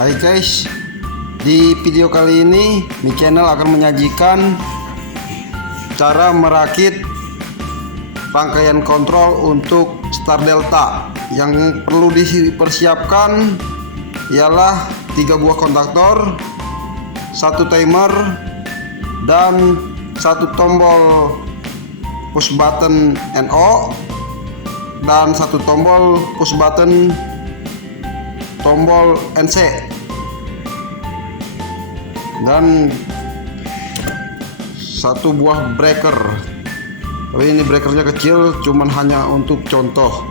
Hai guys, di video kali ini Mi Channel akan menyajikan cara merakit rangkaian kontrol untuk Star Delta. Yang perlu dipersiapkan ialah 3 buah kontaktor, 1 timer, dan 1 tombol push button NO, dan 1 tombol push button tombol NC, dan 1 buah breaker. Tapi ini breakernya kecil, cuman hanya untuk contoh,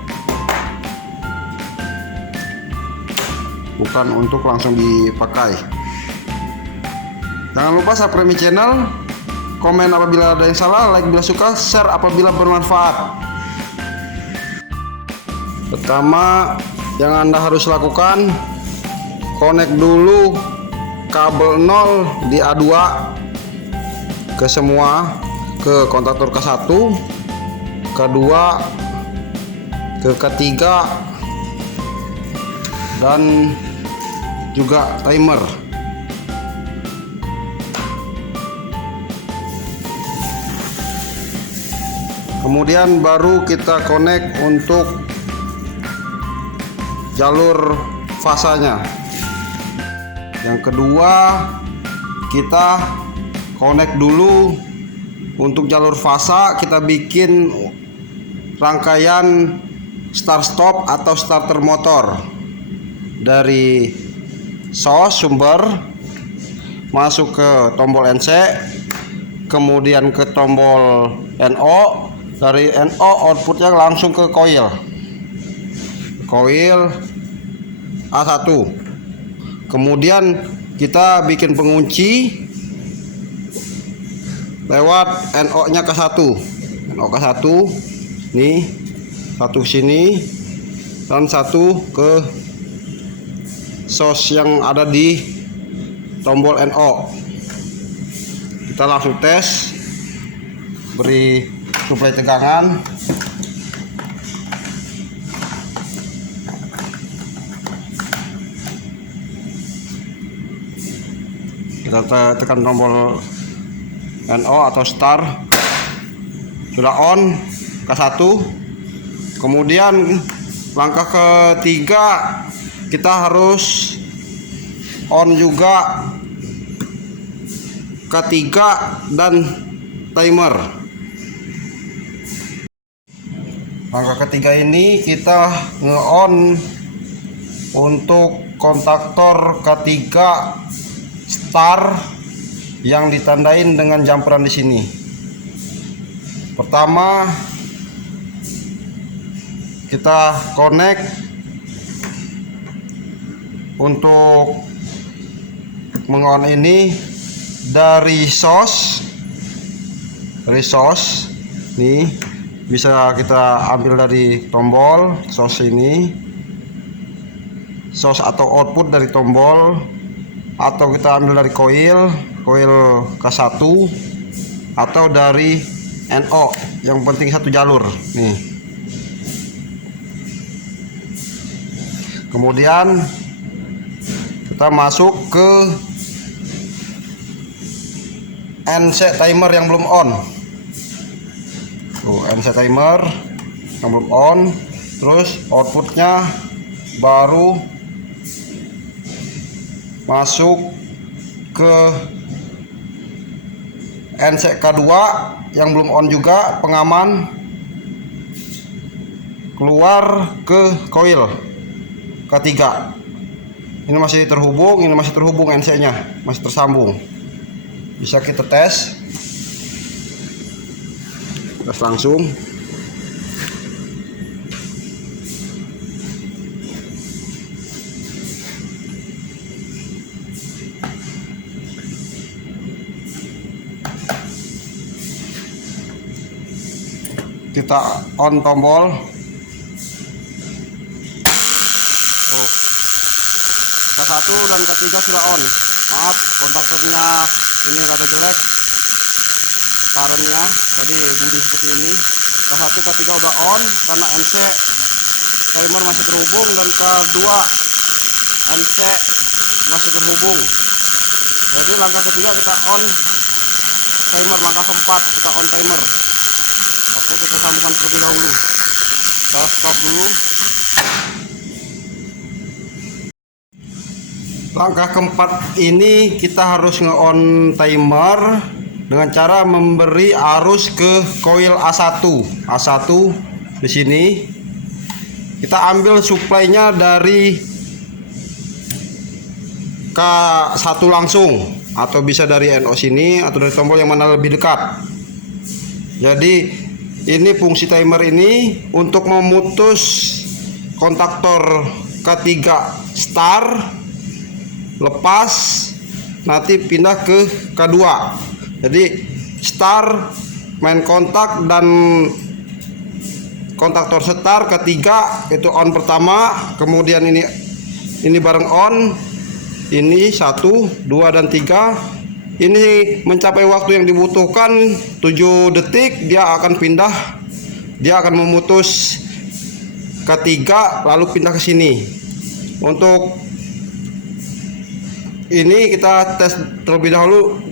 bukan untuk langsung dipakai. Jangan lupa subscribe Mi Channel, komen apabila ada yang salah, like bila suka, share apabila bermanfaat. Pertama yang Anda harus lakukan, connect dulu kabel 0 di A2 ke semua, ke kontaktor K1, K2, ke K3, dan juga timer. Kemudian baru kita connect untuk jalur fasanya. Yang kedua, kita connect dulu untuk jalur fasa. Kita bikin rangkaian start stop atau starter motor dari source sumber masuk ke tombol NC, kemudian ke tombol NO, dari NO outputnya langsung ke coil A1. Kemudian kita bikin pengunci lewat NO nya K1, NO K1 nih, 1 sini dan 1 ke source yang ada di tombol NO. Kita langsung tes, beri suplai tegangan. Kita tekan tombol NO atau start, sudah on K1. Kemudian langkah ketiga, kita harus on juga K3 dan timer. Langkah ketiga ini kita nge-on untuk kontaktor K3 star yang ditandain dengan jumperan di sini. Pertama, kita connect untuk meng-on ini dari source nih, bisa kita ambil dari tombol source ini, source atau output dari tombol, atau kita ambil dari coil K1, atau dari NO, yang penting 1 jalur nih. Kemudian kita masuk ke NC timer yang belum on. NC timer yang belum on, terus outputnya baru masuk ke NC K2 yang belum on juga, pengaman, keluar ke coil K3. Ini masih terhubung, NC nya masih tersambung. Bisa kita tes langsung. Kita on tombol. K1 dan K3 sudah on. Maaf, kontaktornya ini rada jelek, parentnya, jadi bunyi seperti ini. K1 K3 udah on karena NC timer masih terhubung, dan K2 NC masih terhubung. Jadi langkah ketiga kita on timer, langkah keempat kita on timer. Oke, kita sambungkan terlebih dahulu. Kita stop dulu. Langkah keempat ini kita harus nge-on timer dengan cara memberi arus ke koil A1. A1 di sini. Kita ambil suplainya dari K1 langsung, atau bisa dari NO sini atau dari tombol yang mana lebih dekat. Jadi ini fungsi timer ini untuk memutus kontaktor K3 start, lepas, nanti pindah ke K2. Jadi start, main kontak, dan kontaktor start ketiga itu on pertama, kemudian ini bareng on, ini 1, 2, dan 3. Ini mencapai waktu yang dibutuhkan 7 detik, dia akan pindah, dia akan memutus ketiga lalu pindah ke sini. Untuk ini kita tes terlebih dahulu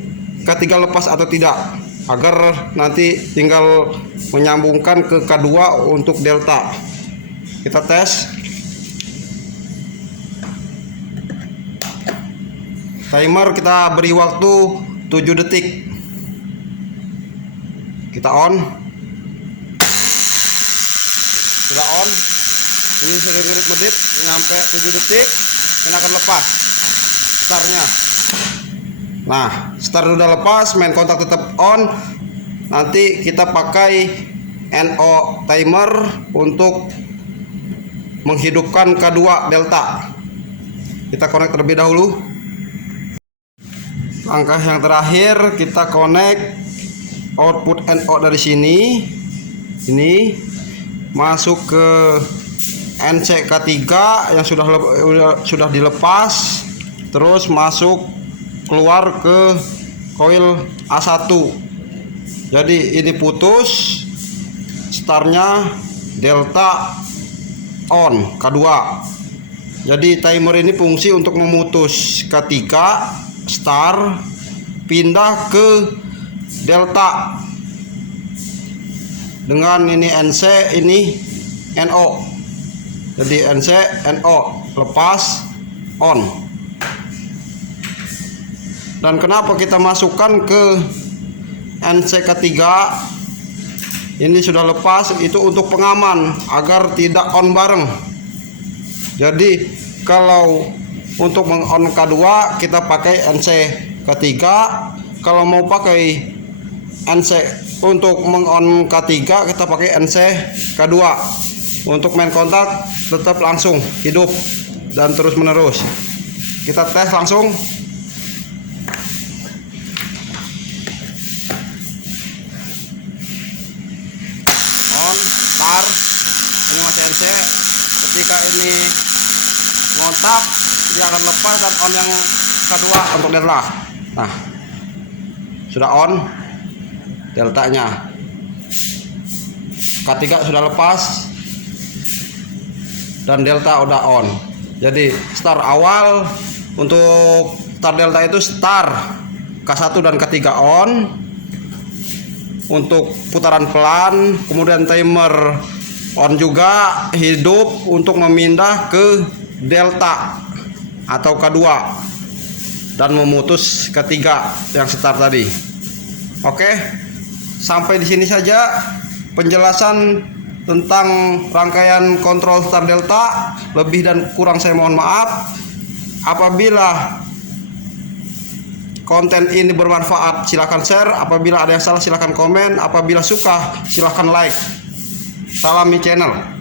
ketiga lepas atau tidak, agar nanti tinggal menyambungkan ke K2 untuk delta. Kita tes. Timer kita beri waktu 7 detik. Kita on. Sudah on. Ini sudah medit sampai 7 detik. Ini akan lepas startnya. Nah, start udah lepas, main kontak tetap on. Nanti kita pakai NO timer untuk menghidupkan K2 delta. Kita connect terlebih dahulu. Langkah yang terakhir, kita connect output NO dari sini. Ini masuk ke NC K3 yang sudah dilepas, terus masuk keluar ke koil A1. Jadi ini putus, startnya delta on K2. Jadi timer ini fungsi untuk memutus K3 start, pindah ke delta dengan ini NC, ini NO. Jadi NC NO, lepas on. Dan kenapa kita masukkan ke NC K3 ini sudah lepas, itu untuk pengaman agar tidak on bareng. Jadi kalau untuk meng-on K2 kita pakai NC K3. Kalau mau pakai NC untuk meng-on K3 kita pakai NC K2. Untuk main kontak tetap langsung hidup dan terus menerus. Kita tes langsung. On, start. Ini masih NC. Ketika ini ngontak, dia akan lepas dan on yang K2 untuk delta. Nah, sudah on deltanya. K3 sudah lepas dan delta udah on. Jadi start awal untuk start delta itu start K1 dan K3 on untuk putaran pelan, kemudian timer on juga hidup untuk memindah ke delta atau K2 dan memutus K3 yang start tadi. Oke, sampai di sini saja penjelasan tentang rangkaian kontrol start delta. Lebih dan kurang saya mohon maaf. Apabila konten ini bermanfaat silahkan share, apabila ada yang salah silahkan komen, apabila suka silahkan like. Salam Mi Channel.